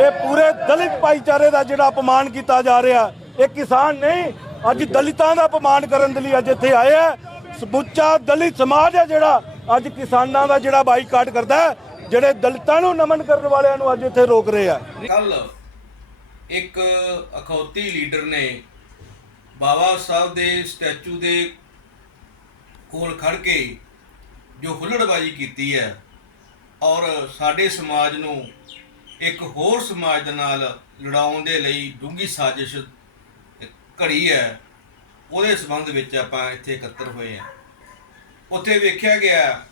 ਇਹ ਪੂਰੇ ਦਲਿਤ ਭਾਈਚਾਰੇ ਦਾ ਜਿਹੜਾ ਅਪਮਾਨ ਕੀਤਾ ਜਾ ਰਿਹਾ, ਇਹ ਕਿਸਾਨ ਨਹੀਂ, ਅੱਜ ਦਲਿਤਾਂ ਦਾ ਅਪਮਾਨ ਕਰਨ ਦੇ ਲਈ ਅੱਜ ਇੱਥੇ ਆਏ ਆ। ਸਮੁੱਚਾ ਦਲਿਤ ਸਮਾਜ ਹੈ ਜਿਹੜਾ ਅੱਜ ਕਿਸਾਨਾਂ ਦਾ ਜਿਹੜਾ ਬਾਈਕਾਟ ਕਰਦਾ ਜਿਹੜੇ ਦਲਿਤਾਂ ਨੂੰ ਨਮਨ ਕਰਨ ਵਾਲਿਆਂ ਨੂੰ ਅੱਜ ਇੱਥੇ ਰੋਕ ਰਹੇ ਆ। ਕੱਲ ਇੱਕ ਅਖੌਤੀ ਲੀਡਰ ਨੇ ਬਾਬਾ ਸਾਹਿਬ ਦੇ ਸਟੈਚੂ ਦੇ ਕੋਲ ਖੜ ਕੇ ਜੋ ਹੁੱਲੜਬਾਜ਼ੀ ਕੀਤੀ ਹੈ ਔਰ ਸਾਡੇ ਸਮਾਜ ਨੂੰ ਇੱਕ ਹੋਰ ਸਮਾਜ ਦੇ ਨਾਲ ਲੜਾਉਣ ਦੇ ਲਈ ਡੂੰਗੀ ਸਾਜ਼ਿਸ਼ ਘੜੀ ਹੈ। ਉਹਦੇ ਸੰਬੰਧ ਵਿੱਚ ਆਪਾਂ ਇੱਥੇ ਇਕੱਤਰ ਹੋਏ ਹਾਂ। ਉੱਥੇ ਵੇਖਿਆ ਗਿਆ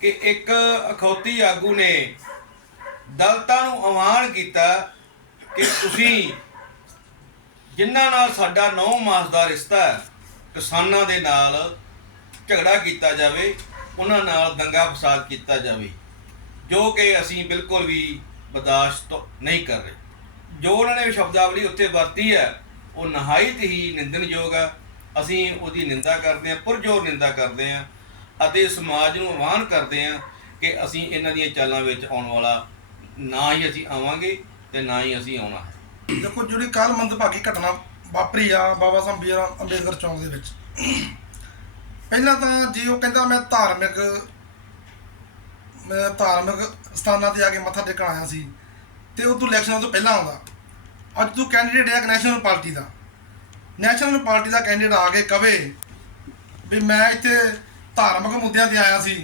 ਕਿ ਇੱਕ ਅਖੌਤੀ ਆਗੂ ਨੇ ਦਲਤਾਂ ਨੂੰ ਆਹਵਾਨ ਕੀਤਾ ਕਿ ਤੁਸੀਂ ਜਿਨ੍ਹਾਂ ਨਾਲ ਸਾਡਾ 9 ਮਾਸ ਦਾ ਰਿਸ਼ਤਾ ਹੈ, ਕਿਸਾਨਾਂ ਦੇ ਨਾਲ ਝਗੜਾ ਕੀਤਾ ਜਾਵੇ, ਉਹਨਾਂ ਨਾਲ ਦੰਗਾ ਫਸਾਦ ਕੀਤਾ ਜਾਵੇ, ਜੋ ਕਿ ਅਸੀਂ ਬਿਲਕੁਲ ਵੀ ਬਰਦਾਸ਼ਤ ਨਹੀਂ ਕਰ ਰਹੇ। ਜੋ ਉਹਨਾਂ ਨੇ ਸ਼ਬਦਾਵਲੀ ਉੱਤੇ ਵਰਤੀ ਹੈ, ਉਹ ਨਹਾਇਤ ਹੀ ਨਿੰਦਣਯੋਗ ਹੈ। ਅਸੀਂ ਉਹਦੀ ਨਿੰਦਾ ਕਰਦੇ ਹਾਂ, ਪੁਰਜੋਰ ਨਿੰਦਾ ਕਰਦੇ ਹਾਂ ਅਤੇ ਸਮਾਜ ਨੂੰ ਆਹਵਾਨ ਕਰਦੇ ਹਾਂ ਕਿ ਅਸੀਂ ਇਹਨਾਂ ਦੀਆਂ ਚਾਲਾਂ ਵਿੱਚ ਆਉਣ ਵਾਲਾ ਨਾ ਹੀ ਅਸੀਂ ਆਵਾਂਗੇ ਤੇ ਨਾ ਹੀ ਅਸੀਂ ਆਉਣਾ ਹੈ। ਦੇਖੋ ਜਿਹੜੀ ਕੱਲ ਮੰਦਭਾਗੀ ਘਟਨਾ ਵਾਪਰੀ ਆ ਬਾਬਾ ਸਾਹਿਬ ਬੀਰ ਅੰਬੇਦਕਰ ਚੌਂਕ ਦੇ ਵਿੱਚ। ਪਹਿਲਾਂ ਤਾਂ ਜੇ ਉਹ ਕਹਿੰਦਾ ਮੈਂ ਧਾਰਮਿਕ ਧਾਰਮਿਕ ਸਥਾਨਾਂ ਤੇ ਆ ਕੇ ਮੱਥਾ ਟੇਕਣ ਆਇਆ ਸੀ ਤੇ ਉਹ ਤੂੰ ਇਲੈਕਸ਼ਨਾਂ ਤੋਂ ਪਹਿਲਾਂ ਆਉਂਦਾ। ਅੱਜ ਤੂੰ ਕੈਂਡੀਡੇਟ ਹੈ ਇੱਕ ਨੈਸ਼ਨਲ ਪਾਰਟੀ ਦਾ। ਨੈਸ਼ਨਲ ਪਾਰਟੀ ਦਾ ਕੈਂਡੀਡੇਟ ਆ ਕੇ ਕਵੇ ਵੀ ਮੈਂ ਇੱਥੇ ਧਾਰਮਿਕ ਮੁੱਦਿਆਂ ਤੇ ਆਇਆ ਸੀ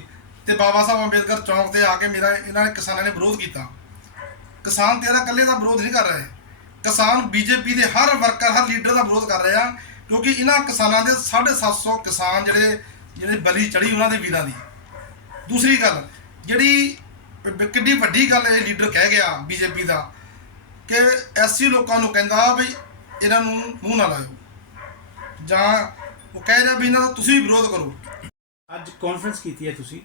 ਤੇ ਬਾਬਾ ਸਾਹਿਬ ਅੰਬੇਦਕਰ ਚੌਂਕ ਤੇ ਆ ਕੇ ਮੇਰਾ ਇਹਨਾਂ ਨੇ ਕਿਸਾਨਾਂ ਨੇ ਵਿਰੋਧ ਕੀਤਾ। ਕਿਸਾਨ ਤੇਰਾ ਇਕੱਲੇ ਦਾ ਵਿਰੋਧ ਨਹੀਂ ਕਰ ਰਹੇ। ਕਿਸਾਨ ਬੀਜੇਪੀ ਦੇ ਹਰ ਵਰਕਰ, ਹਰ ਲੀਡਰ ਦਾ ਵਿਰੋਧ ਕਰ ਰਹੇ ਆ ਕਿਉਂਕਿ ਇਹਨਾਂ ਕਿਸਾਨਾਂ ਦੇ 750 ਕਿਸਾਨ ਜਿਹੜੇ ਜਿਹੜੇ ਬਲੀ ਚੜੀ ਉਹਨਾਂ ਦੇ ਵੀਰਾਂ ਦੀ। ਦੂਸਰੀ ਗੱਲ ਜਿਹੜੀ ਕਿੱਡੀ ਵੱਡੀ ਗੱਲ ਇਹ ਲੀਡਰ ਕਹਿ ਗਿਆ ਬੀਜੇਪੀ ਦਾ ਕਿ ਐਸਸੀ ਲੋਕਾਂ ਨੂੰ ਕਹਿੰਦਾ ਵੀ ਇਹਨਾਂ ਨੂੰ ਮੂੰਹ ਨਾ ਲਾਇਓ। ਜਾਂ ਉਹ ਕਹਿ ਰਿਹਾ ਵੀ ਇਹਨਾਂ ਦਾ ਤੁਸੀਂ ਵੀ ਵਿਰੋਧ ਕਰੋ। ਅੱਜ ਕਾਨਫਰੰਸ ਕੀਤੀ ਹੈ ਤੁਸੀਂ।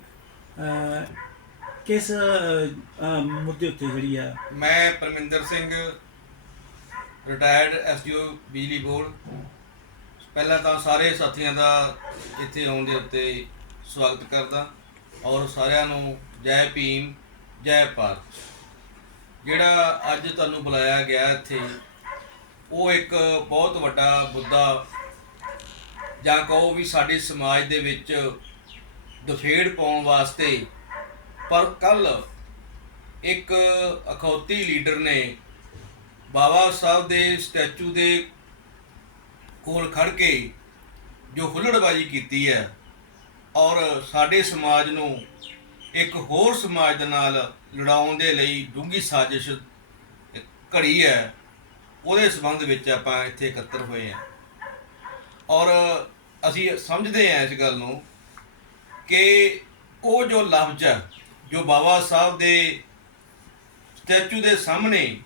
ਕਿਸ ਮੁੱਦੇ ਉੱਤੇ ਜਿਹੜੀ ਆ? ਮੈਂ ਪਰਮਿੰਦਰ ਸਿੰਘ ਰਿਟਾਇਰਡ ਐਸਡੀਓ ਬਿਜਲੀ ਬੋਰਡ। ਪਹਿਲਾਂ ਤਾਂ ਸਾਰੇ ਸਾਥੀਆਂ ਦਾ ਇੱਥੇ ਆਉਣ ਦੇ ਉੱਤੇ ਸਵਾਗਤ ਕਰਦਾ। ਔਰ ਸਾਰਿਆਂ ਨੂੰ ਜੈ ਭੀਮ, ਜੈ ਭਾਰਤ। ਜਿਹੜਾ ਅੱਜ ਤੁਹਾਨੂੰ ਬੁਲਾਇਆ ਗਿਆ ਇੱਥੇ, ਉਹ ਇੱਕ ਬਹੁਤ ਵੱਡਾ ਮੁੱਦਾ ਜਾਂ ਕਹੋ ਵੀ ਸਾਡੇ ਸਮਾਜ ਦੇ ਵਿੱਚ ਦਫੇੜ ਪਾਉਣ ਵਾਸਤੇ, ਪਰ ਕੱਲ ਇੱਕ ਅਖੌਤੀ ਲੀਡਰ ਨੇ ਬਾਬਾ ਸਾਹਿਬ ਦੇ ਸਟੈਚੂ ਦੇ ਕੋਲ ਖੜ ਕੇ ਜੋ ਹੁੱਲੜਬਾਜ਼ੀ ਕੀਤੀ ਹੈ ਔਰ ਸਾਡੇ ਸਮਾਜ ਨੂੰ ਇੱਕ ਹੋਰ ਸਮਾਜ ਦੇ ਨਾਲ ਲੜਾਉਣ ਦੇ ਲਈ ਡੂੰਗੀ ਸਾਜ਼ਿਸ਼ ਘੜੀ ਹੈ। ਉਹਦੇ ਸੰਬੰਧ ਵਿੱਚ ਆਪਾਂ ਇੱਥੇ ਇਕੱਤਰ ਹੋਏ ਹਾਂ। ਔਰ ਅਸੀਂ ਸਮਝਦੇ ਹਾਂ ਇਸ ਗੱਲ ਨੂੰ ਕਿ ਉਹ ਜੋ ਲਫ਼ਜ਼ ਹੈ, ਜੋ ਬਾਬਾ ਸਾਹਿਬ ਦੇ ਸਟੈਚੂ ਦੇ ਸਾਹਮਣੇ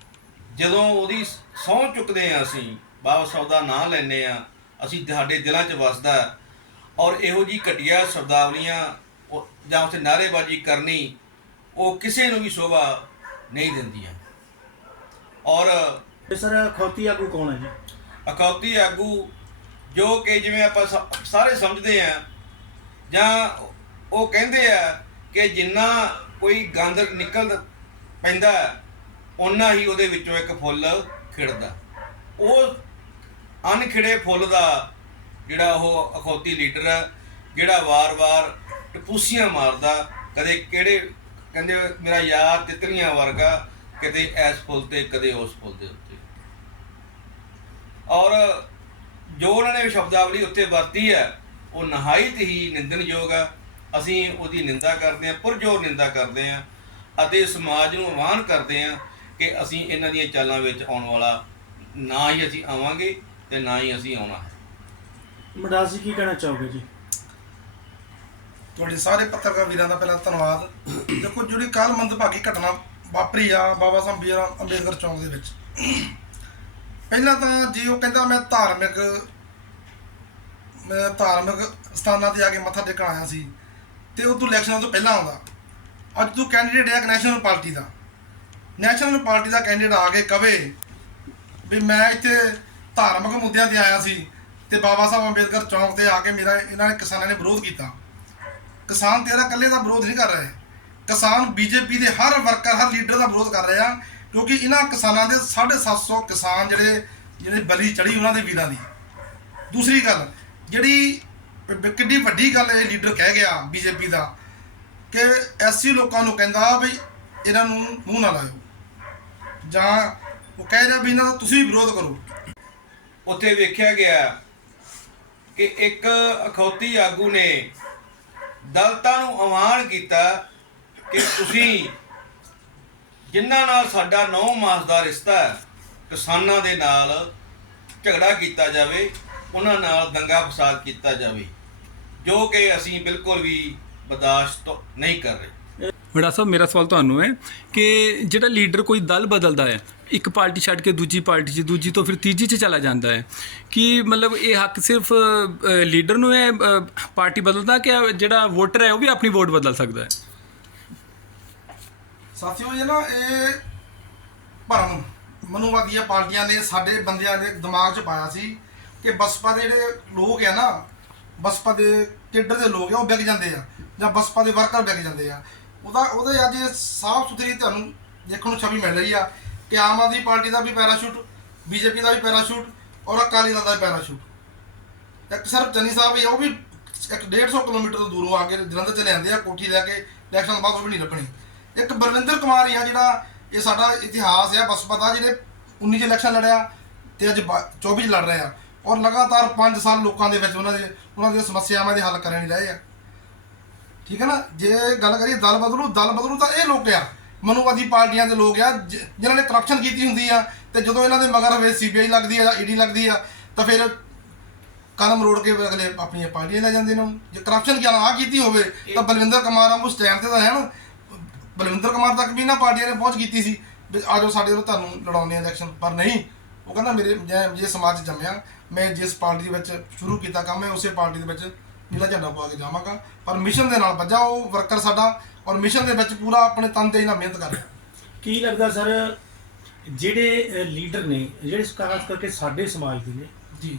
ਜਦੋਂ ਉਹਦੀ ਸਹੁੰ ਚੁੱਕਦੇ ਆ ਅਸੀਂ, ਬਾਬਾ ਸਾਹਿਬ ਦਾ ਨਾਮ ਲੈਂਦੇ ਆ ਅਸੀਂ ਸਾਡੇ ਦਿਲਾਂ 'ਚ ਵਸਦਾ ਔਰ ਇਹੋ ਜੀ ਘਟੀਆ ਸ਼ਬਦਾਵਲੀਆਂ ਜਾਂ ਉੱਥੇ ਨਾਅਰੇਬਾਜ਼ੀ ਕਰਨੀ ਉਹ ਕਿਸੇ ਨੂੰ ਵੀ ਸ਼ੋਭਾ ਨਹੀਂ ਦਿੰਦੀਆਂ। ਔਰ ਸਰ ਖੌਤੀ ਆਗੂ ਕੌਣ ਹੈ ਜੀ? ਅਖੌਤੀ ਆਗੂ ਜੋ ਕਿ ਜਿਵੇਂ ਆਪਾਂ ਸਾਰੇ ਸਮਝਦੇ ਆ ਜਾਂ ਉਹ ਕਹਿੰਦੇ ਆ ਕਿ ਜਿੰਨਾ ਕੋਈ ਗੰਦ ਨਿਕਲ ਪੈਂਦਾ ਓਨਾ ਹੀ ਉਹਦੇ ਵਿੱਚੋਂ ਇੱਕ ਫੁੱਲ ਖਿੜਦਾ। ਉਹ ਅਨਖਿੜੇ ਫੁੱਲ ਦਾ ਜਿਹੜਾ ਉਹ ਅਖੌਤੀ ਲੀਡਰ ਹੈ ਜਿਹੜਾ ਵਾਰ-ਵਾਰ ਟਪੂਸੀਆਂ ਮਾਰਦਾ, ਕਦੇ ਕਿਹੜੇ ਕਹਿੰਦੇ ਮੇਰਾ ਯਾਰ ਤਿਤਲੀਆਂ ਵਰਗਾ, ਕਦੇ ਐਸ ਪੁਲ ਤੇ, ਕਦੇ ਉਸ ਪੁਲ ਦੇ ਉੱਤੇ। ਔਰ ਜੋ ਉਹਨਾਂ ਨੇ ਸ਼ਬਦਾਵਲੀ ਉੱਤੇ ਵਰਤੀ ਹੈ, ਉਹ ਨਹਾਇਤ ਹੀ ਨਿੰਦਣਯੋਗ ਆ। ਅਸੀਂ ਉਹਦੀ ਨਿੰਦਾ ਕਰਦੇ ਹਾਂ, ਪੁਰਜੋਰ ਨਿੰਦਾ ਕਰਦੇ ਹਾਂ ਅਤੇ ਸਮਾਜ ਨੂੰ ਆਹਵਾਨ ਕਰਦੇ ਹਾਂ ਕਿ ਅਸੀਂ ਇਹਨਾਂ ਦੀਆਂ ਚਾਲਾਂ ਵਿੱਚ ਆਉਣ ਵਾਲਾ ਨਾ ਹੀ ਅਸੀਂ ਆਵਾਂਗੇ ਤੇ ਨਾ ਹੀ ਅਸੀਂ ਆਉਣਾ। ਹੈ ਮਡਾਸ ਜੀ ਕੀ ਕਹਿਣਾ ਚਾਹੋਗੇ ਜੀ? ਤੁਹਾਡੇ ਸਾਰੇ ਪੱਤਰਕਾਰ ਵੀਰਾਂ ਦਾ ਪਹਿਲਾਂ ਧੰਨਵਾਦ। ਦੇਖੋ, ਜਿਹੜੀ ਕੱਲ ਮੰਦਭਾਗੀ ਘਟਨਾ ਵਾਪਰੀ ਆ ਬਾਬਾ ਸਾਹਿਬ ਬੀਰ ਅੰਬੇਦਕਰ ਚੌਂਕ ਦੇ ਵਿੱਚ। ਪਹਿਲਾਂ ਤਾਂ ਜੇ ਉਹ ਕਹਿੰਦਾ ਮੈਂ ਧਾਰਮਿਕ ਮੈਂ ਧਾਰਮਿਕ ਸਥਾਨਾਂ ਤੇ ਆ ਕੇ ਮੱਥਾ ਟੇਕਣ ਆਇਆ ਸੀ, ਤੇ ਉਹ ਤੋਂ ਇਲੈਕਸ਼ਨਾਂ ਤੋਂ ਪਹਿਲਾਂ ਆਉਂਦਾ। ਅੱਜ ਤੂੰ ਕੈਂਡੀਡੇਟ ਹੈ ਨੈਸ਼ਨਲ ਪਾਰਟੀ ਦਾ। ਨੈਸ਼ਨਲ ਪਾਰਟੀ ਦਾ ਕੈਂਡੀਡੇਟ ਆ ਕੇ ਕਵੇ ਵੀ ਮੈਂ ਇੱਥੇ ਧਾਰਮਿਕ ਮੁੱਦਿਆਂ ਤੇ ਆਇਆ ਸੀ। ਤੇ ਬਾਬਾ ਸਾਹਿਬ ਅੰਬੇਦਕਰ ਚੌਂਕ ਤੇ ਆ ਕੇ ਮੇਰਾ ਇਹਨਾਂ ਨੇ ਕਿਸਾਨਾਂ ਨੇ ਵਿਰੋਧ ਕੀਤਾ। ਕਿਸਾਨ ਤੇਰਾ ਇਕੱਲੇ ਦਾ ਵਿਰੋਧ ਨਹੀਂ ਕਰ ਰਹੇ। ਕਿਸਾਨ ਬੀਜੇਪੀ ਦੇ ਹਰ ਵਰਕਰ, ਹਰ ਲੀਡਰ ਦਾ ਵਿਰੋਧ ਕਰ ਰਹੇ ਆ, ਕਿਉਂਕਿ ਇਹਨਾਂ ਕਿਸਾਨਾਂ ਦੇ 750 ਕਿਸਾਨ ਜਿਹੜੇ ਜਿਹੜੇ ਬਲੀ ਚੜੀ ਉਹਨਾਂ ਦੇ ਵੀਰਾਂ ਦੀ। ਦੂਸਰੀ ਗੱਲ, ਜਿਹੜੀ ਬ- ਕਿੱਡੀ ਵੱਡੀ ਗੱਲ ਇਹ ਲੀਡਰ ਕਹਿ ਗਿਆ ਬੀਜੇਪੀ ਦਾ, ਕਿ ਐਸੀ ਲੋਕਾਂ ਨੂੰ ਕਹਿੰਦਾ ਵੀ ਇਹਨਾਂ ਨੂੰ ਮੂੰਹ ਨਾ ਲਾਇਓ। ਜਾਂ ਉਹ ਕਹਿ ਰਿਹਾ ਵੀ ਇਹਨਾਂ ਦਾ ਤੁਸੀਂ ਵਿਰੋਧ ਕਰੋ। ਉੱਥੇ ਵੇਖਿਆ ਗਿਆ ਕਿ ਇੱਕ ਅਖੌਤੀ ਆਗੂ ਨੇ ਦਲਤਾਂ ਨੂੰ ਆਹਵਾਨ ਕੀਤਾ ਕਿ ਤੁਸੀਂ ਜਿਨ੍ਹਾਂ ਨਾਲ ਸਾਡਾ 9 ਮਾਸ ਦਾ ਰਿਸ਼ਤਾ ਹੈ, ਕਿਸਾਨਾਂ ਦੇ ਨਾਲ ਝਗੜਾ ਕੀਤਾ ਜਾਵੇ, ਉਹਨਾਂ ਨਾਲ ਦੰਗਾ ਫਸਾਦ ਕੀਤਾ ਜਾਵੇ, ਜੋ ਕਿ ਅਸੀਂ ਬਿਲਕੁਲ ਵੀ ਬਰਦਾਸ਼ਤ ਨਹੀਂ ਕਰ ਰਹੇ। ਵੜਾ ਸਾਹਿਬ ਮੇਰਾ ਸਵਾਲ ਤੁਹਾਨੂੰ ਹੈ ਕਿ ਜਿਹੜਾ ਲੀਡਰ ਕੋਈ ਦਲ ਬਦਲਦਾ ਹੈ ਇੱਕ ਪਾਰਟੀ ਛੱਡ ਕੇ ਦੂਜੀ ਪਾਰਟੀ 'ਚ ਦੂਜੀ ਤੋਂ ਫਿਰ ਤੀਜੀ 'ਚ ਚਲਾ ਜਾਂਦਾ ਹੈ ਕਿ ਮਤਲਬ ਇਹ ਹੱਕ ਸਿਰਫ ਲੀਡਰ ਨੂੰ ਹੈ ਅ, ਪਾਰਟੀ ਬਦਲਦਾ ਕਿ ਜਿਹੜਾ ਵੋਟਰ ਹੈ ਉਹ ਵੀ ਆਪਣੀ ਵੋਟ ਬਦਲ ਸਕਦਾ ਹੈ? ਸਾਥੀਓ ਇਹ ਨਾ ਇਹ ਭਰਮ ਮਨੂਵਾਦੀਆਂ ਪਾਰਟੀਆਂ ਨੇ ਸਾਡੇ ਬੰਦਿਆਂ ਦੇ ਦਿਮਾਗ 'ਚ ਪਾਇਆ ਸੀ ਕਿ ਬਸਪਾ ਦੇ ਜਿਹੜੇ ਲੋਕ ਆ ਨਾ ਬਸਪਾ ਦੇ ਕੇਡਰ ਦੇ ਲੋਕ ਆ ਉਹ ਵਿਕ ਜਾਂਦੇ ਆ ਜਾਂ ਬਸਪਾ ਦੇ ਵਰਕਰ ਵਿਕ ਜਾਂਦੇ ਆ। ਉਹਦਾ ਉਹਦੇ ਅੱਜ ਸਾਫ਼ ਸੁਥਰੀ ਤੁਹਾਨੂੰ ਦੇਖਣ ਨੂੰ ਛਵੀ ਮਿਲ ਰਹੀ ਆ ਕਿ ਆਮ ਆਦਮੀ ਪਾਰਟੀ ਦਾ ਵੀ ਪੈਰਾਸ਼ੂਟ ਬੀਜੇਪੀ ਦਾ ਵੀ ਪੈਰਾਸ਼ੂਟ ਔਰ ਅਕਾਲੀ ਦਲ ਦਾ ਵੀ ਪੈਰਾਸ਼ੂਟ। ਇੱਕ ਸਿਰਫ ਚੰਨੀ ਸਾਹਿਬ ਹੀ ਆ, ਉਹ ਵੀ ਇੱਕ 150 ਕਿਲੋਮੀਟਰ ਤੋਂ ਦੂਰੋਂ ਆ ਕੇ ਜਲੰਧਰ ਚਲੇ ਆਉਂਦੇ ਆ ਕੋਠੀ ਲੈ ਕੇ ਇਲੈਕਸ਼ਨ ਤੋਂ ਬਾਅਦ ਉਹ ਵੀ ਨਹੀਂ ਲੱਭਣੀ ਇੱਕ ਬਲਵਿੰਦਰ ਕੁਮਾਰ ਹੀ ਆ ਜਿਹੜਾ ਇਹ ਸਾਡਾ ਇਤਿਹਾਸ ਆ ਬਸਪਾ ਦਾ ਜਿਹਨੇ 19 ਚ ਇਲੈਕਸ਼ਨ ਲੜਿਆ ਤੇ ਅੱਜ ਬਾ- 24 ਚ ਲੜ ਰਹੇ ਆ ਔਰ ਲਗਾਤਾਰ 5 ਸਾਲ ਲੋਕਾਂ ਦੇ ਵਿੱਚ ਉਹਨਾਂ ਦੇ ਉਹਨਾਂ ਦੀਆਂ ਸਮੱਸਿਆਵਾਂ ਦੇ ਹੱਲ ਕਰਨ ਨਹੀਂ ਰਹੇ ਆ। ਠੀਕ ਹੈ ਨਾ? ਜੇ ਗੱਲ ਕਰੀਏ ਦਲ ਬਦਲੂ ਦਲ ਬਦਲੂ ਤਾਂ ਇਹ ਲੋਕ ਆ। ਮਨੂਵਾਦੀ ਪਾਰਟੀਆਂ ਦੇ ਲੋਕ ਆ ਜਿ- ਜਿਨ੍ਹਾਂ ਨੇ ਕਰਪਸ਼ਨ ਕੀਤੀ ਹੁੰਦੀ ਆ ਤੇ ਜਦੋਂ ਇਹਨਾਂ ਦੇ ਮਗਰ ਹੋਵੇ ਸੀਬੀਆਈ ਲੱਗਦੀ ਆ ਜਾਂ ਈਡੀ ਲੱਗਦੀ ਆ ਤਾਂ ਫਿਰ ਕਦਮ ਰੋੜ ਕੇ ਅਗਲੇ ਆਪਣੀਆਂ ਪਾਰਟੀਆਂ ਲੈ ਜਾਂਦੇ ਨੇ। ਜੇ ਕਰਪਸ਼ਨ ਕੀ ਆ ਕੀਤੀ ਹੋਵੇ ਤਾਂ ਬਲਵਿੰਦਰ ਕੁਮਾਰ ਵਾਂਗੂ ਸਟੈਂਡ ਤੇ ਤਾਂ ਹੈ ਨਾ ਬਲਵਿੰਦਰ ਕੁਮਾਰ ਤੱਕ ਵੀ ਨਾ ਪਾਰਟੀਆਂ ਨੇ ਪਹੁੰਚ ਕੀਤੀ ਸੀ ਵੀ ਆਜੋ ਸਾਡੇ ਵੱਲ ਤੁਹਾਨੂੰ ਲੜਾਉਂਦੇ ਆ ਇਲੈਕਸ਼ਨ ਪਰ ਨਹੀਂ ਉਹ ਕਹਿੰਦਾ ਮੇਰੇ ਜੇ ਸਮਾਜ 'ਚ ਜੰਮਿਆ ਮੈਂ ਜਿਸ ਪਾਰਟੀ ਦੇ ਵਿੱਚ ਸ਼ੁਰੂ ਕੀਤਾ ਕੰਮ ਮੈਂ ਉਸੇ ਪਾਰਟੀ ਦੇ ਵਿੱਚ ਨੀਲਾ ਝੰਡਾ ਪਾ ਕੇ ਜਾਵਾਂਗਾ। ਪਰ ਮਿਸ਼ਨ ਦੇ ਨਾਲ ਵੱਜਾ ਉਹ ਵਰਕਰ ਸਾਡਾ ਔਰ ਮਿਸ਼ਨ ਦੇ ਵਿੱਚ ਪੂਰਾ ਆਪਣੇ ਤਨ ਤੇ ਨਾਲ ਮਿਹਨਤ ਕਰ ਰਿਹਾ। ਕੀ ਲੱਗਦਾ ਸਰ ਜਿਹੜੇ ਲੀਡਰ ਨੇ ਜਿਹੜੇ ਖਾਸ ਕਰਕੇ ਸਾਡੇ ਸਮਾਜ ਦੇ ਨੇ ਜੀ।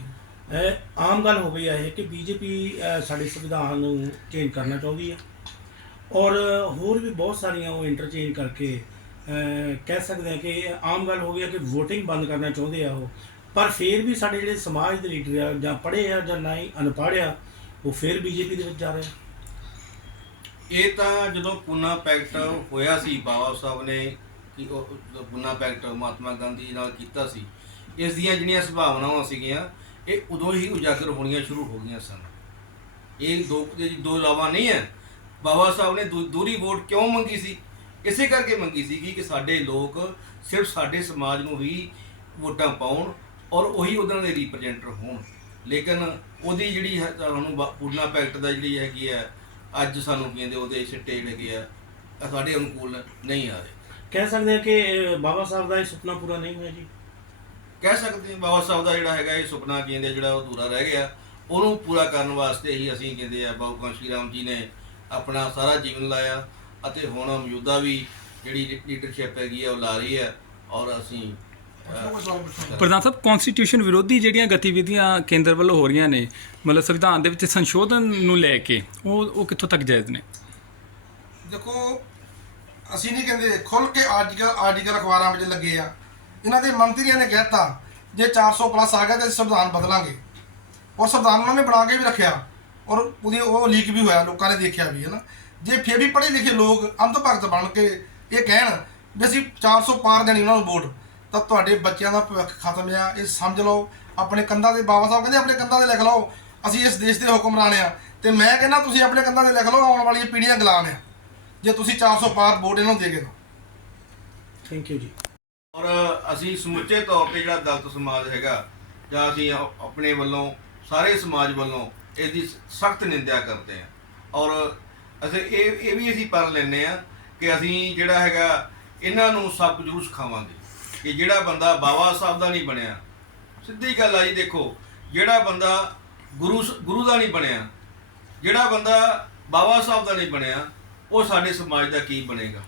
ਆਮ ਗੱਲ ਹੋ ਗਈ ਹੈ ਕਿ ਬੀਜੇਪੀ ਸਾਡੇ ਸੰਵਿਧਾਨ ਨੂੰ ਚੇਂਜ ਕਰਨਾ ਚਾਹੁੰਦੀ ਹੈ ਔਰ ਹੋਰ ਵੀ ਬਹੁਤ ਸਾਰੀਆਂ ਉਹ ਇੰਟਰਚੇਂਜ ਕਰਕੇ ਕਹਿ ਸਕਦੇ ਹਾਂ ਕਿ ਆਮ ਗੱਲ ਹੋ ਗਈ ਹੈ ਕਿ VOTING ਬੰਦ ਕਰਨਾ ਚਾਹੁੰਦੇ ਆ ਉਹ। ਪਰ ਫਿਰ ਵੀ ਸਾਡੇ ਜਿਹੜੇ ਸਮਾਜ ਦੇ ਲੀਡਰ ਆ ਜਾਂ ਪੜ੍ਹੇ ਆ ਜਾਂ ਨਹੀਂ ਅਨਪੜ੍ਹ ਆ ਉਹ ਫਿਰ ਬੀਜੇਪੀ ਦੇ ਵਿੱਚ ਜਾ ਰਹੇ। ਇਹ ਤਾਂ ਜਦੋਂ ਪੂਨਾ ਪੈਕਟ ਹੋਇਆ ਸੀ ਬਾਬਾ ਸਾਹਿਬ ਨੇ ਕਿ ਉਹ ਉਹ ਪੈਕਟ ਮਹਾਤਮਾ ਗਾਂਧੀ ਨਾਲ ਕੀਤਾ ਸੀ, ਇਸ ਦੀਆਂ ਜਿਹੜੀਆਂ ਸੰਭਾਵਨਾਵਾਂ ਸੀਗੀਆਂ, ਇਹ ਉਦੋਂ ਹੀ ਉਜਾਗਰ ਹੋਣੀਆਂ ਸ਼ੁਰੂ ਹੋ ਗਈਆਂ ਸਨ। ਇਹ ਦੋ ਇਹ ਦੋ ਲਾਵਾ ਨਹੀਂ ਹੈ। ਬਾਬਾ ਸਾਹਿਬ ਨੇ ਦੂ- ਦੂਰੀ ਵੋਟ ਕਿਉਂ ਮੰਗੀ ਸੀ? ਇਸੇ ਕਰਕੇ ਮੰਗੀ ਸੀ ਕਿ ਸਾਡੇ ਲੋਕ ਸਿਰਫ ਸਾਡੇ ਸਮਾਜ ਨੂੰ ਹੀ ਵੋਟਾਂ ਪਾਉਣ ਔਰ ਉਹੀ ਉਹਨਾਂ ਦੇ ਰਿਪਰੈਜ਼ੈਂਟਰ ਹੋਣ। ਲੇਕਿਨ ਉਹਦੀ ਜਿਹੜੀ ਹੈ ਸਾਨੂੰ ਬਾ- ਪੂਨਾ ਪੈਕਟ ਦਾ ਜਿਹੜੀ ਹੈਗੀ ਹੈ ਅੱਜ ਸਾਨੂੰ ਕਹਿੰਦੇ ਉਹਦੇ ਸਿੱਟੇ ਜਿਹੜੇ ਆ ਸਾਡੇ ਅਨੁਕੂਲ ਨਹੀਂ ਆ ਰਹੇ। ਕਹਿ ਸਕਦੇ ਹਾਂ ਕਿ ਬਾਬਾ ਸਾਹਿਬ ਦਾ ਇਹ ਸੁਪਨਾ ਪੂਰਾ ਨਹੀਂ ਹੋਇਆ ਜੀ? ਕਹਿ ਸਕਦੇ ਹਾਂ ਬਾਬਾ ਸਾਹਿਬ ਦਾ ਜਿਹੜਾ ਹੈਗਾ ਇਹ ਸੁਪਨਾ ਕਹਿੰਦੇ ਜਿਹੜਾ ਉਹ ਅਧੂਰਾ ਰਹਿ ਗਿਆ। ਉਹਨੂੰ ਪੂਰਾ ਕਰਨ ਵਾਸਤੇ ਹੀ ਅਸੀਂ ਕਹਿੰਦੇ ਆ ਬਾਬੂ ਕਾਂਸ਼ੀ ਰਾਮ ਜੀ ਨੇ ਆਪਣਾ ਸਾਰਾ ਜੀਵਨ ਲਾਇਆ ਅਤੇ ਹੁਣ ਮੌਜੂਦਾ ਵੀ ਜਿਹੜੀ ਲੀਡਰਸ਼ਿਪ ਹੈਗੀ ਆ ਉਹ ਲਾ ਰਹੀ ਹੈ ਔਰ ਅਸੀਂ ਪ੍ਰਧਾਨ ਸਾਹਿਬ ਕਨਸਟੀਟਿਊਸ਼ਨ ਵਿਰੋਧੀ ਜਿਹੜੀਆਂ ਗਤੀਵਿਧੀਆਂ ਕੇਂਦਰ ਵੱਲੋਂ ਹੋ ਰਹੀਆਂ ਨੇ, ਮਤਲਬ ਸੰਵਿਧਾਨ ਦੇ ਵਿੱਚ ਸੰਸ਼ੋਧਨ ਨੂੰ ਲੈ ਕੇ, ਉਹ ਉਹ ਕਿੱਥੋਂ ਤੱਕ ਜਾਇਜ਼ ਨੇ? ਦੇਖੋ, ਅਸੀਂ ਨਹੀਂ ਕਹਿੰਦੇ ਖੁੱਲ ਕੇ ਆਰਟੀਕਲ ਆਰਟੀਕਲ ਅਖਬਾਰਾਂ ਵਿੱਚ ਲੱਗੇ ਆ। ਇਹਨਾਂ ਦੇ ਮੰਤਰੀਆਂ ਨੇ ਕਹਿਤਾ, ਜੇ 400 ਪਲੱਸ ਆ ਗਿਆ ਤਾਂ ਸੰਵਿਧਾਨ ਬਦਲਾਂਗੇ। ਔਰ ਸੰਵਿਧਾਨ ਉਹਨਾਂ ਨੇ ਬਣਾ ਕੇ ਵੀ ਰੱਖਿਆ। ਔਰ ਉਹਦੀ, ਉਹ ਲੀਕ ਵੀ ਹੋਇਆ, ਲੋਕਾਂ ਨੇ ਦੇਖਿਆ ਵੀ ਹੈ ਨਾ ਜੇ ਫਿਰ ਵੀ ਪੜ੍ਹੇ ਲਿਖੇ ਲੋਕ ਅੰਧ ਭਗਤ ਬਣ ਕੇ ਇਹ ਕਹਿਣ ਵੀ ਅਸੀਂ 400 ਪਾਰ ਦੇਣੀ ਉਹਨਾਂ ਨੂੰ ਵੋਟ ਤਾਂ ਤੁਹਾਡੇ ਬੱਚਿਆਂ ਦਾ ਭਵਿੱਖ ਖਤਮ ਆ। ਇਹ ਸਮਝ ਲਓ ਆਪਣੇ ਕੰਧਾਂ ਦੇ ਬਾਬਾ ਸਾਹਿਬ ਕਹਿੰਦੇ ਆਪਣੇ ਕੰਧਾਂ ਤੇ ਲਿਖ ਲਓ ਅਸੀਂ ਇਸ ਦੇਸ਼ ਦੇ ਹੁਕਮਰਾਨ ਆ। ਤੇ ਮੈਂ ਕਹਿੰਦਾ ਤੁਸੀਂ ਆਪਣੇ ਕੰਧਾਂ ਤੇ ਲਿਖ ਲਓ ਆਉਣ ਵਾਲੀਆਂ ਪੀੜ੍ਹੀਆਂ ਗੁਲਾਮ ਆ। ਜੇ ਤੁਸੀਂ 400 ਪਾਰ ਵੋਟ ਇਹਨਾਂ ਨੂੰ ਦੇ ਤਾਂ ਥੈਂਕ ਯੂ ਜੀ। ਔਰ ਅਸੀਂ ਸਮੁੱਚੇ ਤੌਰ ਤੇ ਜਿਹੜਾ ਦਲਿਤ ਸਮਾਜ ਹੈਗਾ ਜਾਂ ਅਸੀਂ ਆ- ਆਪਣੇ ਵੱਲੋਂ ਸਾਰੇ ਸਮਾਜ ਵੱਲੋਂ ਇਹਦੀ ਸਖਤ ਨਿੰਦਿਆ ਕਰਦੇ ਹਾਂ ਔਰ ਅਸੀਂ ਇਹ ਇਹ ਵੀ ਅਸੀਂ ਪਰ ਲੈਨੇ ਆ ਕਿ ਅਸੀਂ ਜਿਹੜਾ ਹੈਗਾ ਇਹਨਾਂ ਨੂੰ ਸਭ ਜ਼ਰੂਰ ਸਿਖਾਵਾਂਗੇ ਕਿ ਜਿਹੜਾ ਬੰਦਾ ਬਾਬਾ ਸਾਹਿਬ ਦਾ ਨਹੀਂ ਬਣਿਆ, ਸਿੱਧੀ ਗੱਲ ਆ ਜੀ ਦੇਖੋ, ਜਿਹੜਾ ਬੰਦਾ ਗੁਰੂ ਸ- ਗੁਰੂ ਦਾ ਨਹੀਂ ਬਣਿਆ, ਜਿਹੜਾ ਬੰਦਾ ਬਾਬਾ ਸਾਹਿਬ ਦਾ ਨਹੀਂ ਬਣਿਆ, ਉਹ ਸਾਡੇ ਸਮਾਜ ਦਾ ਕੀ ਬਣੇਗਾ?